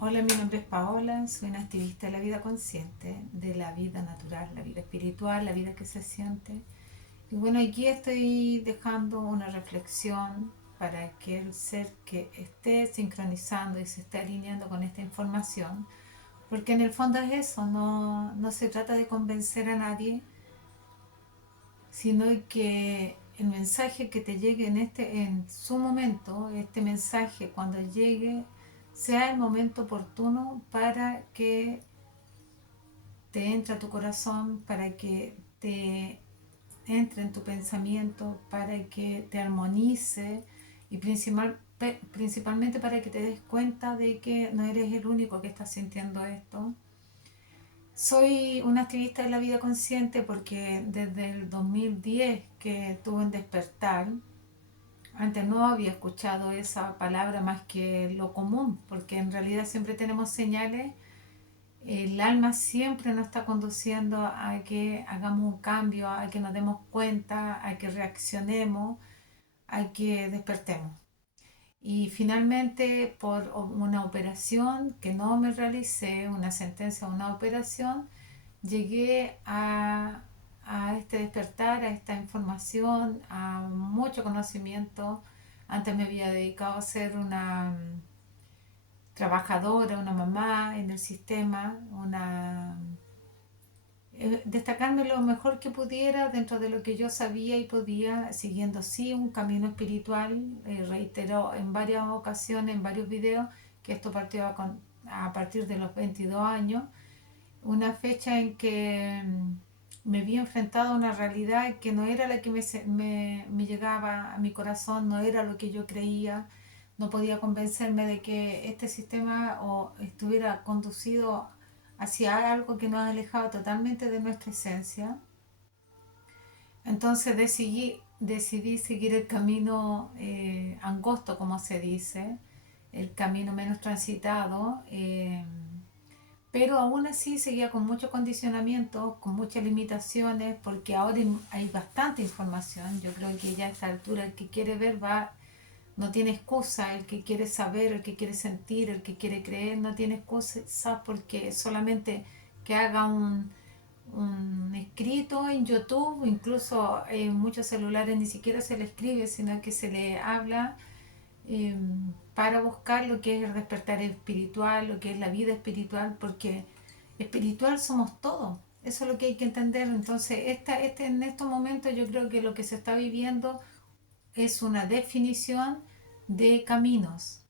Hola, mi nombre es Paola, soy una activista de la vida consciente, de la vida natural, la vida espiritual, la vida que se siente. Y bueno, aquí estoy dejando una reflexión para que el ser que esté sincronizando y se esté alineando con esta información, porque en el fondo es eso, no se trata de convencer a nadie, sino que el mensaje que te llegue en su momento, este mensaje cuando llegue, sea el momento oportuno para que te entre a tu corazón, para que te entre en tu pensamiento, para que te armonice y principalmente para que te des cuenta de que no eres el único que está sintiendo esto. Soy una activista de la vida consciente porque desde el 2010 que tuve un despertar, antes no había escuchado esa palabra más que lo común, porque en realidad siempre tenemos señales. El alma siempre nos está conduciendo a que hagamos un cambio, a que nos demos cuenta, a que reaccionemos, a que despertemos. Y finalmente, por una operación que no me realicé, una sentencia a una operación, llegué a este despertar, a esta información, a mucho conocimiento. Antes me había dedicado a ser una trabajadora, una mamá en el sistema, destacarme lo mejor que pudiera dentro de lo que yo sabía y podía, siguiendo sí un camino espiritual. Reiteró en varias ocasiones, en varios videos, que esto partió a partir de los 22 años, una fecha en que me vi enfrentado a una realidad que no era la que me llegaba a mi corazón, no era lo que yo creía, no podía convencerme de que este sistema o estuviera conducido hacia algo que nos alejaba totalmente de nuestra esencia. Entonces decidí seguir el camino angosto, como se dice, el camino menos transitado, pero aún así seguía con mucho condicionamiento, con muchas limitaciones, porque ahora hay bastante información. Yo creo que ya a esta altura el que quiere ver va, no tiene excusa, el que quiere saber, el que quiere sentir, el que quiere creer, no tiene excusa porque solamente que haga un escrito en YouTube, incluso en muchos celulares ni siquiera se le escribe, sino que se le habla, eh, para buscar lo que es el despertar espiritual, lo que es la vida espiritual, porque espiritual somos todos. Eso es lo que hay que entender. Entonces, en estos momentos yo creo que lo que se está viviendo es una definición de caminos,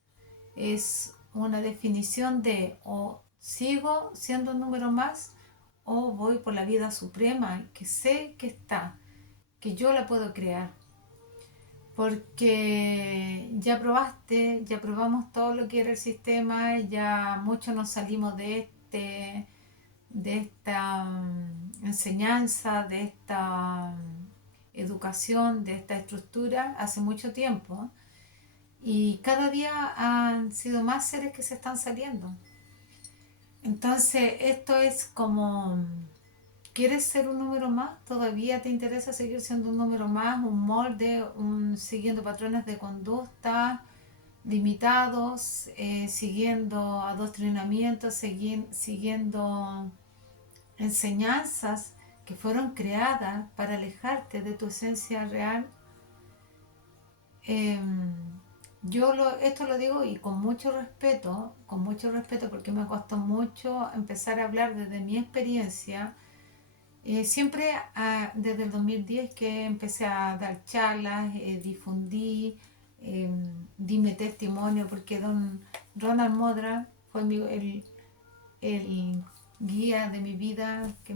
es una definición de o sigo siendo un número más o voy por la vida suprema que sé que está, que yo la puedo crear, porque ya probaste, ya probamos todo lo que era el sistema, ya muchos nos salimos de esta enseñanza, de esta educación, de esta estructura hace mucho tiempo, y cada día han sido más seres que se están saliendo. Entonces, esto es como, ¿quieres ser un número más? ¿Todavía te interesa seguir siendo un número más, un molde, siguiendo patrones de conducta limitados, siguiendo adoctrinamientos, siguiendo enseñanzas que fueron creadas para alejarte de tu esencia real? Eh, esto lo digo y con mucho respeto porque me costó mucho empezar a hablar desde mi experiencia. Siempre desde el 2010 que empecé a dar charlas, difundí, eh, di mi testimonio, porque don Ronald Modra fue el guía de mi vida, que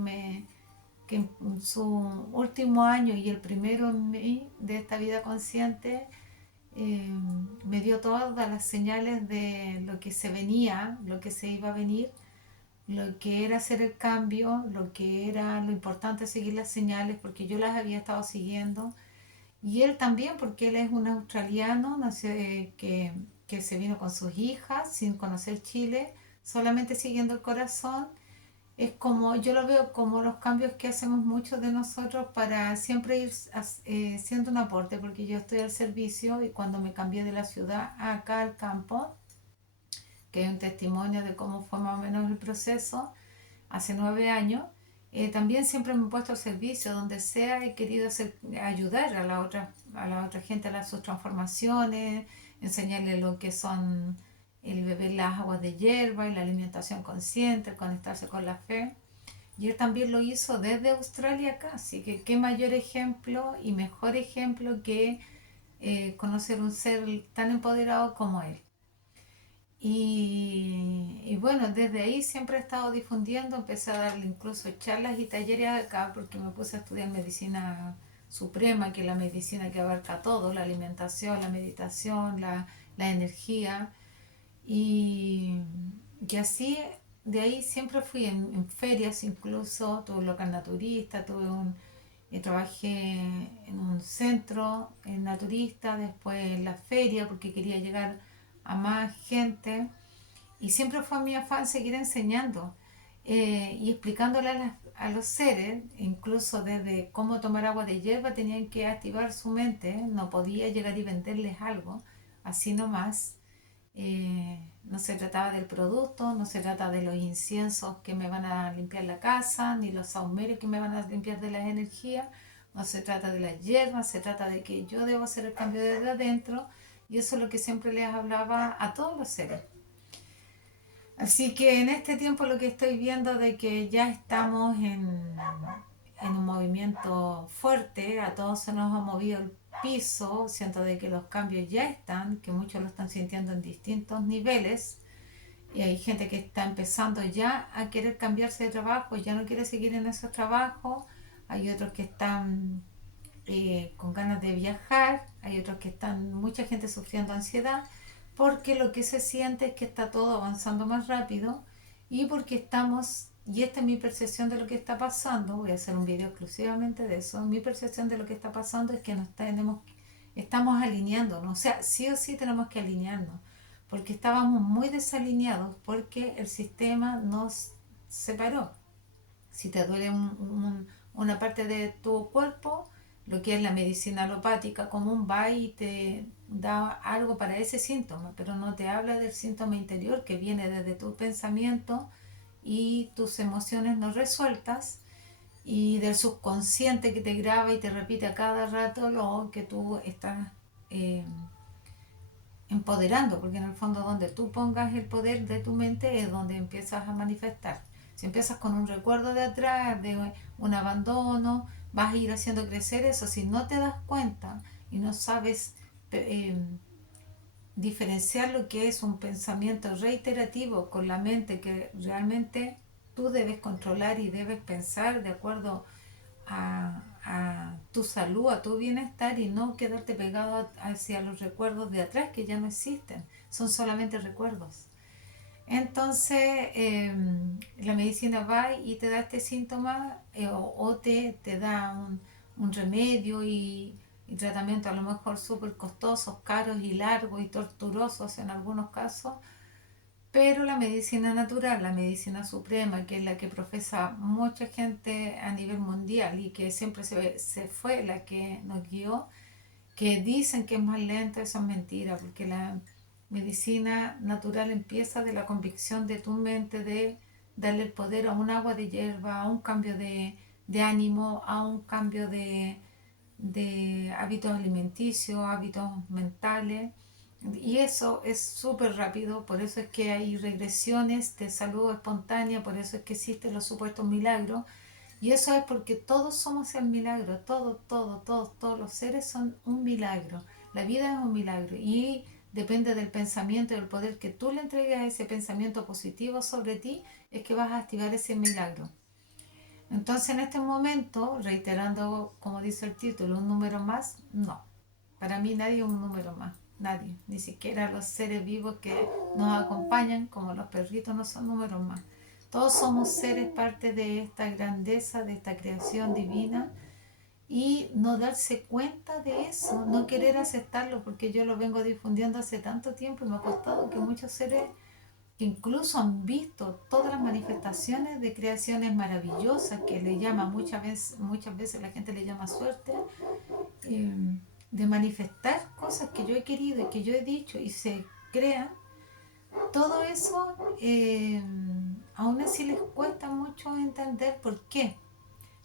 en su último año y el primero en mí de esta vida consciente, eh, me dio todas las señales de lo que se venía, lo que se iba a venir, lo que era hacer el cambio, lo que era lo importante seguir las señales, porque yo las había estado siguiendo. Y él también, porque él es un australiano, no sé, que se vino con sus hijas sin conocer Chile, solamente siguiendo el corazón. Es como, yo lo veo como los cambios que hacemos muchos de nosotros para siempre ir siendo un aporte, porque yo estoy al servicio y cuando me cambié de la ciudad acá al campo, que es un testimonio de cómo fue más o menos el proceso hace 9 años. También siempre me he puesto al servicio, donde sea, he querido ayudar a la otra gente a sus transformaciones, enseñarles lo que son el beber las aguas de hierba y la alimentación consciente, el conectarse con la fe. Y él también lo hizo desde Australia acá, así que qué mayor ejemplo y mejor ejemplo que conocer un ser tan empoderado como él. Y bueno, desde ahí siempre he estado difundiendo, empecé a darle incluso charlas y talleres acá porque me puse a estudiar medicina suprema, que es la medicina que abarca todo, la alimentación, la meditación, la energía. Y, y así, de ahí siempre fui en ferias, incluso tuve un local naturista, trabajé en un centro naturista, después en la feria porque quería llegar a más gente y siempre fue mi afán seguir enseñando y explicándole a los seres, incluso desde cómo tomar agua de hierba tenían que activar su mente, no podía llegar y venderles algo así nomás. No se trataba del producto, no se trata de los inciensos que me van a limpiar la casa, ni los sahumerios que me van a limpiar de las energías, no se trata de las hierbas, se trata de que yo debo hacer el cambio desde adentro y eso es lo que siempre les hablaba a todos los seres. Así que en este tiempo lo que estoy viendo de que ya estamos en un movimiento fuerte, a todos se nos ha movido el piso, siento de que los cambios ya están, que muchos lo están sintiendo en distintos niveles y hay gente que está empezando ya a querer cambiarse de trabajo, ya no quiere seguir en esos trabajos, hay otros que están con ganas de viajar, hay otros que están, mucha gente sufriendo ansiedad, porque lo que se siente es que está todo avanzando más rápido y porque estamos, y esta es mi percepción de lo que está pasando, voy a hacer un video exclusivamente de eso, mi percepción de lo que está pasando es que estamos alineándonos, o sea, sí o sí tenemos que alinearnos, porque estábamos muy desalineados, porque el sistema nos separó. Si te duele una parte de tu cuerpo, lo que es la medicina alopática común va y te da algo para ese síntoma, pero no te habla del síntoma interior que viene desde tu pensamiento y tus emociones no resueltas y del subconsciente que te graba y te repite a cada rato lo que tú estás eh, empoderando, porque en el fondo donde tú pongas el poder de tu mente es donde empiezas a manifestar. Si empiezas con un recuerdo de atrás, de un abandono, vas a ir haciendo crecer eso. Si no te das cuenta y no sabes eh, diferenciar lo que es un pensamiento reiterativo con la mente que realmente tú debes controlar y debes pensar de acuerdo a tu salud, a tu bienestar y no quedarte pegado hacia los recuerdos de atrás que ya no existen, son solamente recuerdos. Entonces, la medicina va y te da este síntoma o te da un remedio y tratamiento a lo mejor súper costosos, caros y largos y torturosos en algunos casos, pero la medicina natural, la medicina suprema, que es la que profesa mucha gente a nivel mundial y que siempre se fue la que nos guió, que dicen que es más lenta, eso es mentira, porque la medicina natural empieza de la convicción de tu mente de darle el poder a un agua de hierba, a un cambio de ánimo, a un cambio de hábitos alimenticios, hábitos mentales. Y eso es súper rápido, por eso es que hay regresiones de salud espontánea, por eso es que existen los supuestos milagros. Y eso es porque todos somos el milagro, todos los seres son un milagro. La vida es un milagro y depende del pensamiento y del poder que tú le entregues a ese pensamiento positivo sobre ti, es que vas a activar ese milagro. Entonces en este momento, reiterando como dice el título, un número más, no. Para mí nadie es un número más, nadie. Ni siquiera los seres vivos que nos acompañan, como los perritos, no son números más. Todos somos seres parte de esta grandeza, de esta creación divina y no darse cuenta de eso, no querer aceptarlo, porque yo lo vengo difundiendo hace tanto tiempo y me ha costado que muchos seres que incluso han visto todas las manifestaciones de creaciones maravillosas que le llama muchas veces la gente le llama suerte, de manifestar cosas que yo he querido y que yo he dicho y se crean, todo eso aún así les cuesta mucho entender por qué.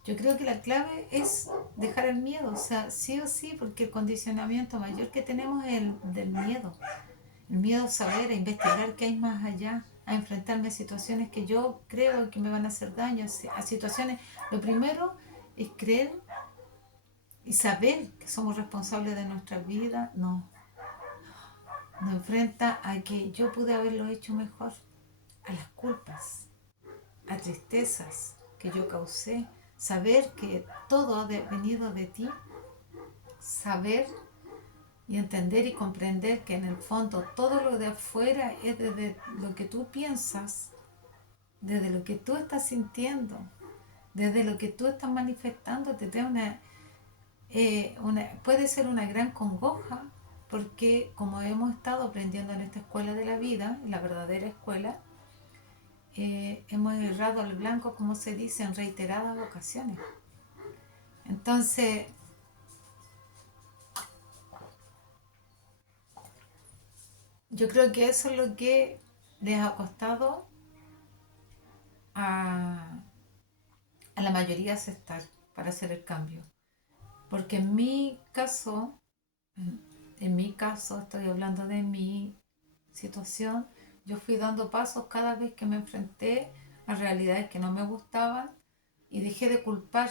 Yo creo que la clave es dejar el miedo, o sea, sí o sí, porque el condicionamiento mayor que tenemos es el del miedo. El miedo a saber, a investigar qué hay más allá, a enfrentarme a situaciones que yo creo que me van a hacer daño, a situaciones. Lo primero es creer y saber que somos responsables de nuestra vida. No, nos enfrenta a que yo pude haberlo hecho mejor, a las culpas, a tristezas que yo causé, saber que todo ha venido de ti, saber y entender y comprender que en el fondo todo lo de afuera es desde lo que tú piensas, desde lo que tú estás sintiendo, desde lo que tú estás manifestando, te da puede ser una gran congoja, porque como hemos estado aprendiendo en esta escuela de la vida, en la verdadera escuela, hemos errado al blanco, como se dice, en reiteradas ocasiones. Entonces, yo creo que eso es lo que les ha costado a, a la mayoría aceptar para hacer el cambio. Porque en mi caso, estoy hablando de mi situación, yo fui dando pasos cada vez que me enfrenté a realidades que no me gustaban y dejé de culpar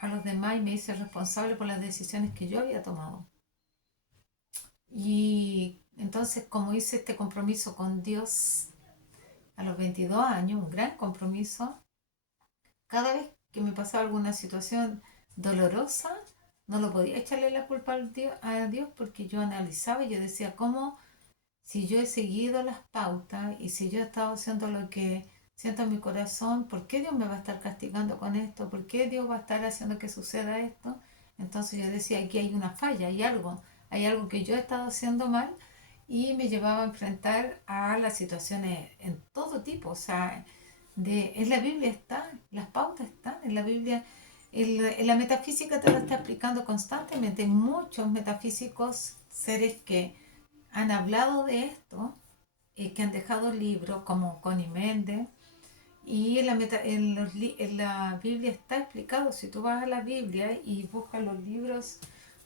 a los demás y me hice responsable por las decisiones que yo había tomado. Y entonces, como hice este compromiso con Dios a los 22 años, un gran compromiso, cada vez que me pasaba alguna situación dolorosa, no lo podía echarle la culpa a Dios porque yo analizaba y yo decía, ¿cómo si yo he seguido las pautas y si yo he estado haciendo lo que siento en mi corazón, ¿por qué Dios me va a estar castigando con esto? ¿Por qué Dios va a estar haciendo que suceda esto? Entonces yo decía, aquí hay una falla, hay algo que yo he estado haciendo mal y me llevaba a enfrentar a las situaciones en todo tipo, o sea, en la Biblia está, las pautas están, en la Biblia, en la metafísica te lo está explicando constantemente, hay muchos metafísicos, seres que han hablado de esto, que han dejado libros como Connie Méndez, y en la Biblia está explicado. Si tú vas a la Biblia y buscas los libros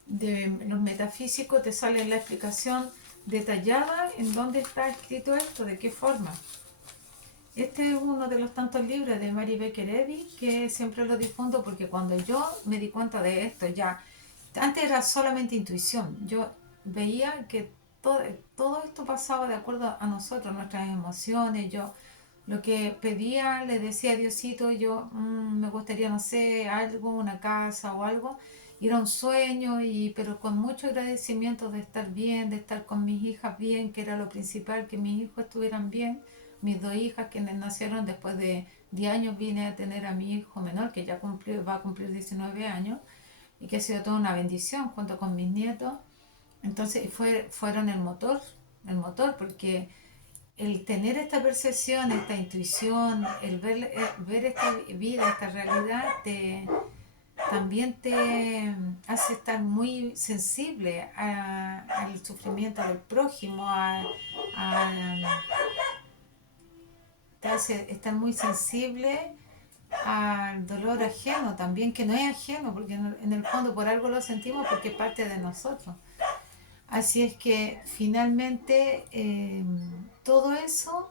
de los metafísicos, te sale la explicación detallada en dónde está escrito esto, de qué forma. Este es uno de los tantos libros de Mary Baker Eddy que siempre lo difundo porque cuando yo me di cuenta de esto, ya, antes era solamente intuición, yo veía que todo esto pasaba de acuerdo a nosotros, nuestras emociones, yo lo que pedía, le decía a Diosito, yo me gustaría, no sé, algo, una casa o algo, y era un sueño, pero con mucho agradecimiento de estar bien, de estar con mis hijas bien, que era lo principal, que mis hijos estuvieran bien, mis dos hijas que nacieron después de 10 años vine a tener a mi hijo menor, que ya va a cumplir 19 años, y que ha sido toda una bendición junto con mis nietos. Entonces fueron el motor, porque el tener esta percepción, esta intuición, el ver esta vida, esta realidad, también te hace estar muy sensible al sufrimiento del prójimo, a- te hace estar muy sensible al dolor ajeno también, que no es ajeno, porque en el fondo por algo lo sentimos porque es parte de nosotros. Así es que finalmente todo eso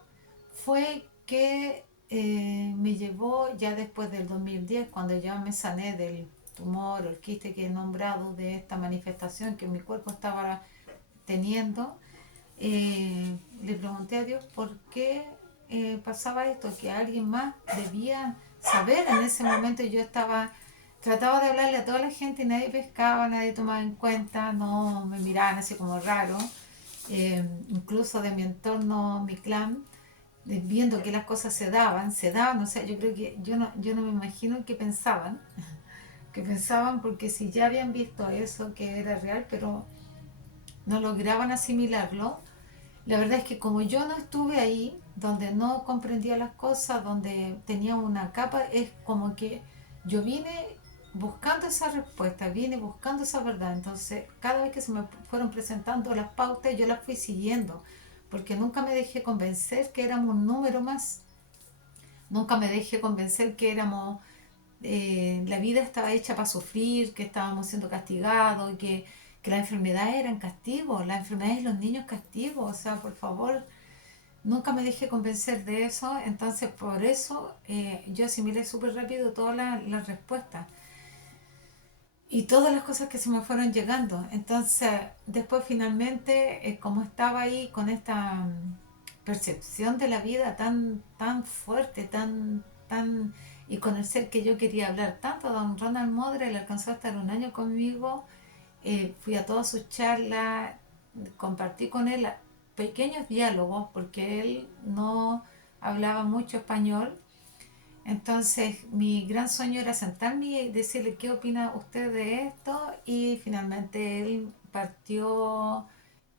fue que me llevó ya después del 2010, cuando ya me sané del tumor o el quiste que he nombrado, de esta manifestación que mi cuerpo estaba teniendo. Le pregunté a Dios por qué pasaba esto, que alguien más debía saber. En ese momento yo trataba de hablarle a toda la gente y nadie pescaba, nadie tomaba en cuenta, no me miraban así como raro. Incluso de mi entorno, mi clan, viendo que las cosas se daban, o sea, yo creo que yo no me imagino que pensaban porque si ya habían visto eso que era real, pero no lograban asimilarlo. La verdad es que como yo no estuve ahí, donde no comprendía las cosas, donde tenía una capa, es como que yo vine buscando esa respuesta, vine buscando esa verdad. Entonces, cada vez que se me fueron presentando las pautas, yo las fui siguiendo, porque nunca me dejé convencer que éramos un número más, nunca me dejé convencer que éramos, la vida estaba hecha para sufrir, que estábamos siendo castigados, y que las enfermedades eran castigos, las enfermedades de los niños castigos, o sea, por favor, nunca me dejé convencer de eso, entonces por eso yo asimilé súper rápido todas las respuestas y todas las cosas que se me fueron llegando. Entonces, después finalmente, como estaba ahí con esta percepción de la vida tan fuerte, y con el ser que yo quería hablar tanto, don Ronald Modra, él alcanzó a estar un año conmigo, fui a todas sus charlas, compartí con él pequeños diálogos, porque él no hablaba mucho español. Entonces, mi gran sueño era sentarme y decirle qué opina usted de esto. Y finalmente él partió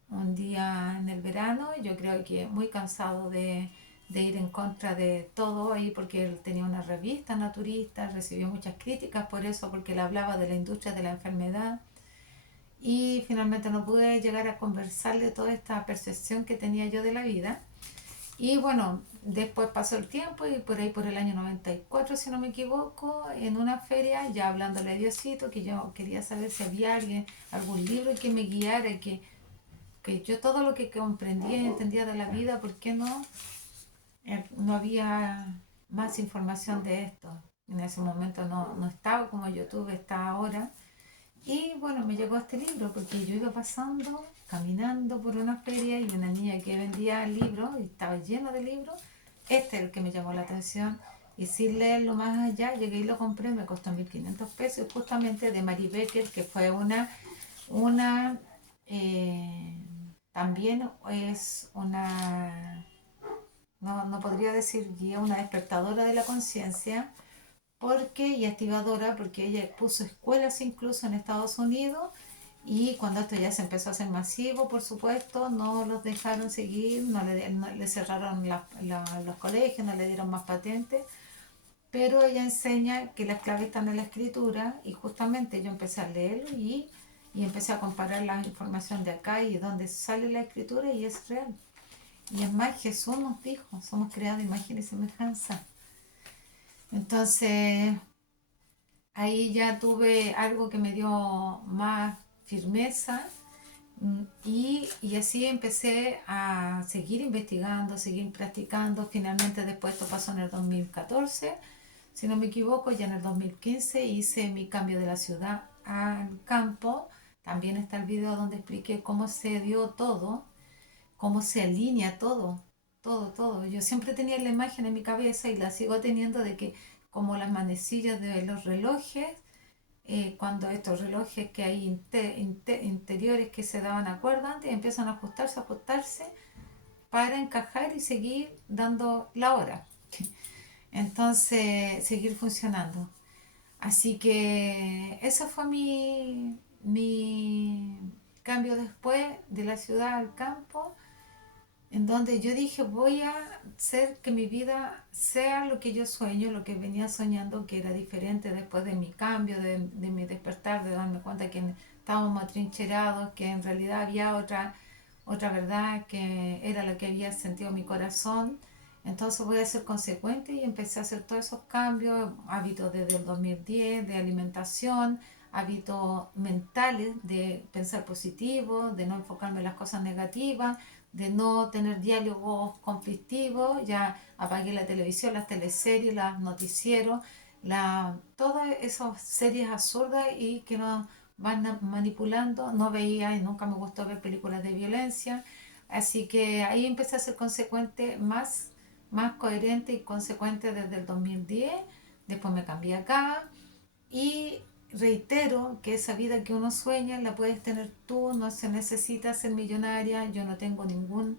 un día en el verano, yo creo que muy cansado de ir en contra de todo ahí, porque él tenía una revista naturista, recibió muchas críticas por eso, porque él hablaba de la industria de la enfermedad. Y finalmente no pude llegar a conversarle toda esta percepción que tenía yo de la vida. Y bueno, después pasó el tiempo y por ahí por el año 94, si no me equivoco, en una feria, ya hablándole a Diosito, que yo quería saber si había alguien, algún libro que me guiara, y que yo todo lo que comprendía y entendía de la vida, ¿por qué no? No había más información de esto. En ese momento no estaba como YouTube está ahora. Y bueno, me llegó este libro porque yo iba pasando, caminando por una feria, y una niña que vendía libros y estaba lleno de libros. Este es el que me llamó la atención. Y sin leerlo más allá, llegué y lo compré, me costó 1.500 pesos, justamente de Mary Becker, que fue una eh, también es una, no podría decir guía, una despertadora de la conciencia, porque, y activadora, porque ella puso escuelas incluso en Estados Unidos, y cuando esto ya se empezó a hacer masivo, por supuesto, no los dejaron seguir, no le cerraron los colegios, no le dieron más patentes, pero ella enseña que las claves están en la escritura, y justamente yo empecé a leerlo y empecé a comparar la información de acá y donde sale la escritura, y es real. Y es más, Jesús nos dijo, somos creados de imagen y semejanza. Entonces, ahí ya tuve algo que me dio más firmeza, y así empecé a seguir investigando, seguir practicando. Finalmente después esto pasó en el 2014, si no me equivoco, ya en el 2015 hice mi cambio de la ciudad al campo. También está el video donde expliqué cómo se dio todo, cómo se alinea todo, todo. Yo siempre tenía la imagen en mi cabeza y la sigo teniendo de que como las manecillas de los relojes, cuando estos relojes que hay interiores que se daban a cuerda antes empiezan a ajustarse para encajar y seguir dando la hora. Entonces, seguir funcionando. Así que ese fue mi cambio después de la ciudad al campo, en donde yo dije voy a hacer que mi vida sea lo que yo sueño, lo que venía soñando, que era diferente después de mi cambio, de mi despertar, de darme cuenta que estábamos atrincherados, que en realidad había otra verdad que era la que había sentido mi corazón. Entonces voy a ser consecuente y empecé a hacer todos esos cambios, hábitos desde el 2010, de alimentación, hábitos mentales, de pensar positivo, de no enfocarme en las cosas negativas, de no tener diálogos conflictivos. Ya apagué la televisión, las teleseries, los noticieros, todas esas series absurdas y que nos van manipulando. No veía y nunca me gustó ver películas de violencia. Así que ahí empecé a ser consecuente, más coherente y consecuente desde el 2010. Después me cambié acá y reitero que esa vida que uno sueña la puedes tener tú, no se necesita ser millonaria. Yo no tengo ningún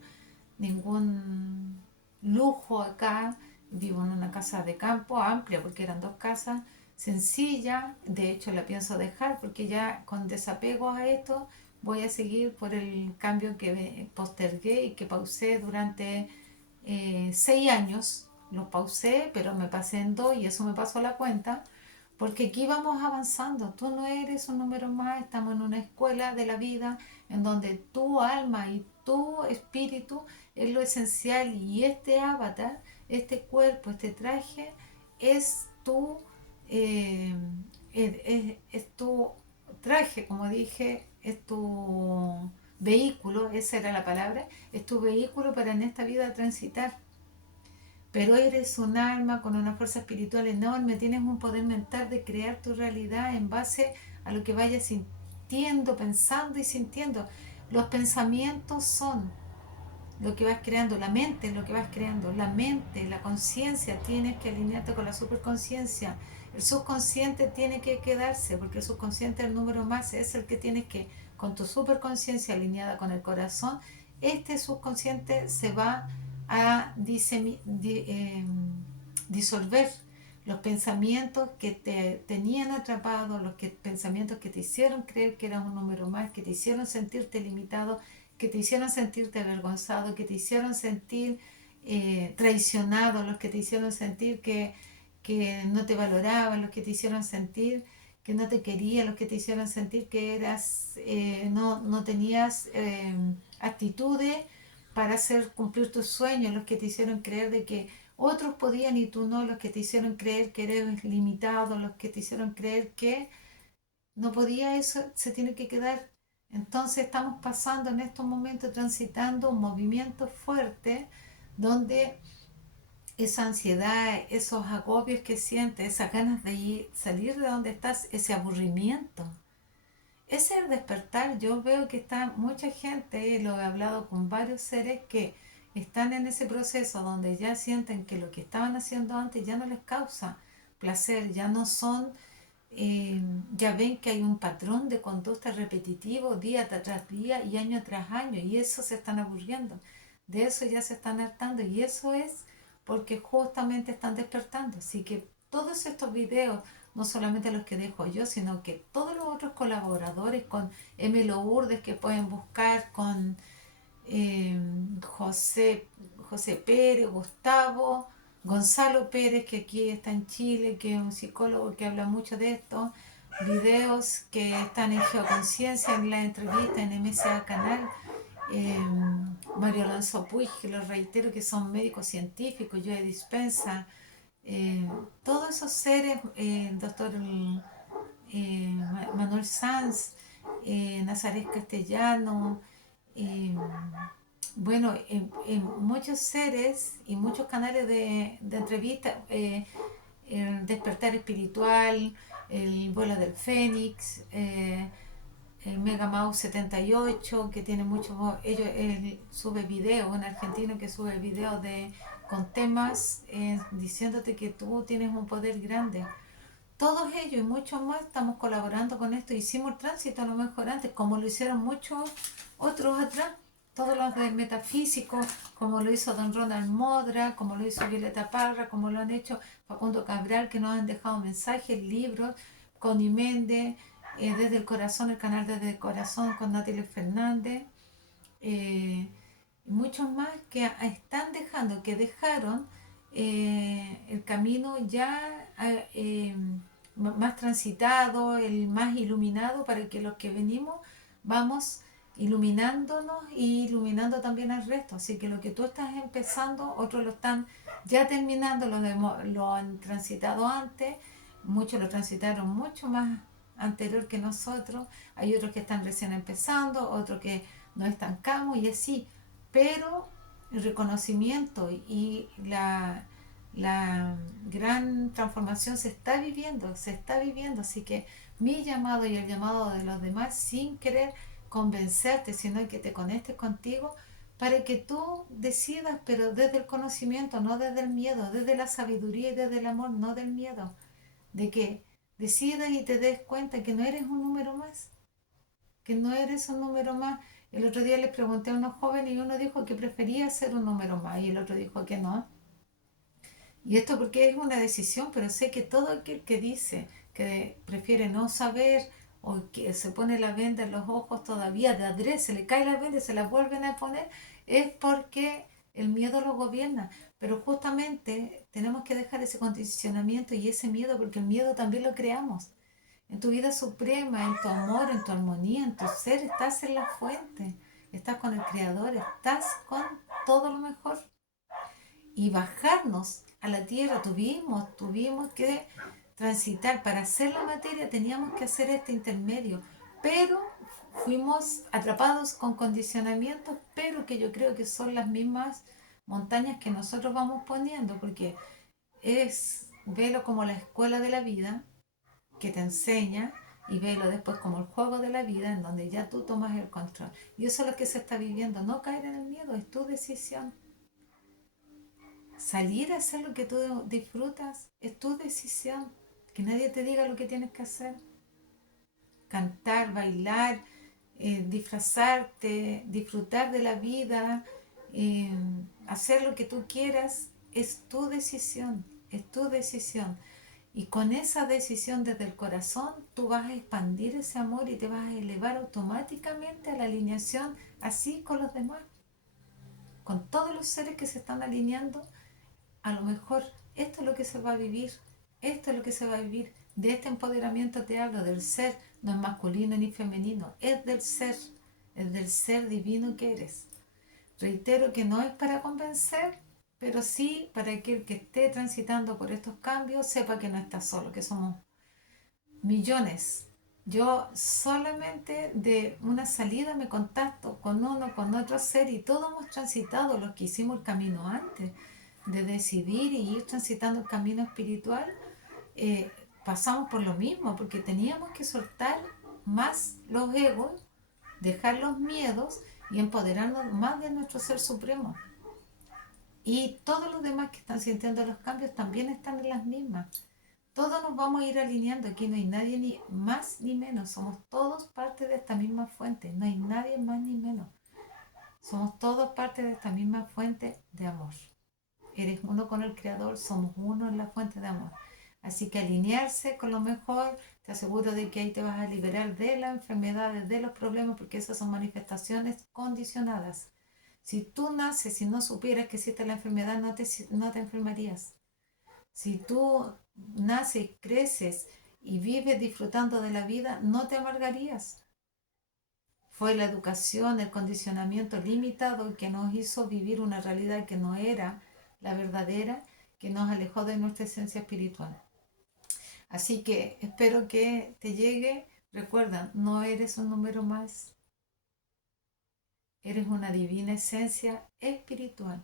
lujo acá, vivo en una casa de campo amplia porque eran dos casas, sencilla, de hecho la pienso dejar porque ya con desapego a esto voy a seguir por el cambio que postergué y que pausé durante 6 años. Lo pausé, pero me pasé en 2 y eso me pasó la cuenta, porque aquí vamos avanzando. Tú no eres un número más, estamos en una escuela de la vida en donde tu alma y tu espíritu es lo esencial y este avatar, este cuerpo, este traje es tu, eh, es tu traje, como dije, es tu vehículo, esa era la palabra, es tu vehículo para en esta vida transitar. Pero eres un alma con una fuerza espiritual enorme, tienes un poder mental de crear tu realidad en base a lo que vayas sintiendo, pensando y sintiendo. Los pensamientos son lo que vas creando, la mente es lo que vas creando, la mente, la conciencia, tienes que alinearte con la superconciencia. El subconsciente tiene que quedarse, porque el subconsciente, el número más, es el que tienes que, con tu superconciencia alineada con el corazón, este subconsciente se va a disolver los pensamientos que te tenían atrapado, pensamientos que te hicieron creer que eras un número más, que te hicieron sentirte limitado, que te hicieron sentirte avergonzado, que te hicieron sentir traicionado, los que te hicieron sentir que no te valoraban, los que te hicieron sentir que no te querían, los que te hicieron sentir que no tenías actitudes para hacer cumplir tus sueños, los que te hicieron creer de que otros podían y tú no, los que te hicieron creer que eres limitado, los que te hicieron creer que no podía, eso se tiene que quedar. Entonces estamos pasando en estos momentos, transitando un movimiento fuerte donde esa ansiedad, esos agobios que sientes, esas ganas de salir de donde estás, ese aburrimiento, ese es el despertar. Yo veo que está mucha gente, lo he hablado con varios seres que están en ese proceso donde ya sienten que lo que estaban haciendo antes ya no les causa placer, ya no son, ya ven que hay un patrón de conducta repetitivo día tras día y año tras año, y eso se están aburriendo, de eso ya se están hartando, y eso es porque justamente están despertando. Así que todos estos videos, no solamente los que dejo yo, sino que todos los otros colaboradores, con Emelo Urdes, que pueden buscar, con eh, José, José Pérez, Gustavo, Gonzalo Pérez, que aquí está en Chile, que es un psicólogo que habla mucho de esto, videos que están en Geoconciencia, en la entrevista en MSA Canal, eh, Mario Alonso Puig, que lo reitero que son médicos científicos, Joe Dispensa, eh, todos esos seres, doctor Manuel Sanz, Nazaret Castellano, eh, bueno, muchos seres y muchos canales de entrevista, el despertar espiritual, el vuelo del Fénix, el Mega Mouse 78, que tiene muchos, él sube videos, un argentino que sube videos con temas diciéndote que tú tienes un poder grande. Todos ellos y muchos más estamos colaborando con esto. Hicimos el tránsito a lo mejor antes, como lo hicieron muchos otros atrás, todos los del metafísico, como lo hizo don Ronald Modra, como lo hizo Violeta Parra, como lo han hecho Facundo Cabral, que nos han dejado mensajes, libros, Connie Méndez, Desde el Corazón, el canal Desde el Corazón con Natalia Fernández, eh, muchos más que están dejando, que dejaron el camino ya más transitado, el más iluminado, para que los que venimos vamos iluminándonos y iluminando también al resto. Así que lo que tú estás empezando, otros lo están ya terminando, lo han transitado antes, muchos lo transitaron mucho más anterior que nosotros, hay otros que están recién empezando, otros que nos estancamos y así, pero el reconocimiento y la gran transformación se está viviendo, así que mi llamado y el llamado de los demás, sin querer convencerte, sino que te conectes contigo para que tú decidas, pero desde el conocimiento, no desde el miedo, desde la sabiduría y desde el amor, no del miedo, de que decidas y te des cuenta que no eres un número más, que no eres un número más. El otro día les pregunté a unos jóvenes y uno dijo que prefería ser un número más y el otro dijo que no. Y esto porque es una decisión, pero sé que todo aquel que dice que prefiere no saber o que se pone la venda en los ojos todavía de adrede, se le cae la venda y se la vuelven a poner, es porque el miedo lo gobierna. Pero justamente tenemos que dejar ese condicionamiento y ese miedo, porque el miedo también lo creamos. En tu vida suprema, en tu amor, en tu armonía, en tu ser, estás en la fuente. estás con el Creador, estás con todo lo mejor. Y bajarnos a la tierra, tuvimos que transitar. Para hacer la materia teníamos que hacer este intermedio, pero fuimos atrapados con condicionamientos, pero que yo creo que son las mismas montañas que nosotros vamos poniendo, porque velo como la escuela de la vida que te enseña y velo después como el juego de la vida en donde ya tú tomas el control. Y eso es lo que se está viviendo, no caer en el miedo, es tu decisión. Salir a hacer lo que tú disfrutas es tu decisión. Que nadie te diga lo que tienes que hacer. Cantar, bailar, disfrazarte, disfrutar de la vida, eh, hacer lo que tú quieras, es tu decisión, es tu decisión. Y con esa decisión desde el corazón, tú vas a expandir ese amor y te vas a elevar automáticamente a la alineación, así con los demás, con todos los seres que se están alineando. A lo mejor esto es lo que se va a vivir, esto es lo que se va a vivir. De este empoderamiento te hablo, del ser, no es masculino ni femenino, es del ser divino que eres. Reitero que no es para convencer, pero sí para que el que esté transitando por estos cambios sepa que no está solo, que somos millones. Yo solamente de una salida me contacto con uno, con otro ser y todos hemos transitado los que hicimos el camino antes de decidir y ir transitando el camino espiritual. eh, Pasamos por lo mismo porque teníamos que soltar más los egos, dejar los miedos y empoderarnos más de nuestro ser supremo. Y todos los demás que están sintiendo los cambios también están en las mismas. Todos nos vamos a ir alineando, aquí no hay nadie ni más ni menos, somos todos parte de esta misma fuente, no hay nadie más ni menos, somos todos parte de esta misma fuente de amor. Eres uno con el Creador, somos uno en la fuente de amor. Así que alinearse con lo mejor, te aseguro de que ahí te vas a liberar de las enfermedades, de los problemas, porque esas son manifestaciones condicionadas. Si tú naces, si no supieras que existe la enfermedad, no te enfermarías. Si tú naces, creces y vives disfrutando de la vida, no te amargarías. Fue la educación, el condicionamiento limitado que nos hizo vivir una realidad que no era la verdadera, que nos alejó de nuestra esencia espiritual. Así que espero que te llegue. Recuerda, no eres un número más, eres una divina esencia espiritual.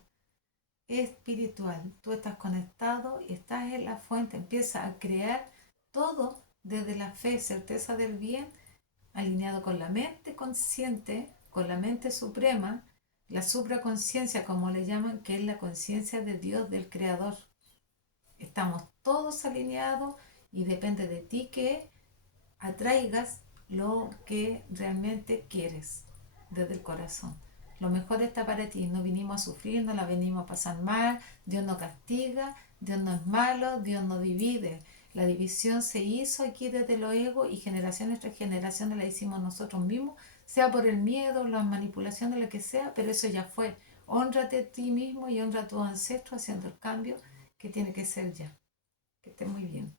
Espiritual. Tú estás conectado y estás en la fuente. Empieza a crear todo desde la fe, certeza del bien, alineado con la mente consciente, con la mente suprema, la supraconciencia, como le llaman, que es la conciencia de Dios, del Creador. Estamos todos alineados y depende de ti que atraigas lo que realmente quieres desde el corazón. Lo mejor está para ti, no vinimos a sufrir, no la venimos a pasar mal, Dios no castiga, Dios no es malo, Dios no divide. La división se hizo aquí desde los egos y generaciones tras generaciones la hicimos nosotros mismos, sea por el miedo, las manipulaciones, lo que sea, pero eso ya fue. Hónrate a ti mismo y honra a tus ancestros haciendo el cambio que tiene que ser ya. Que esté muy bien.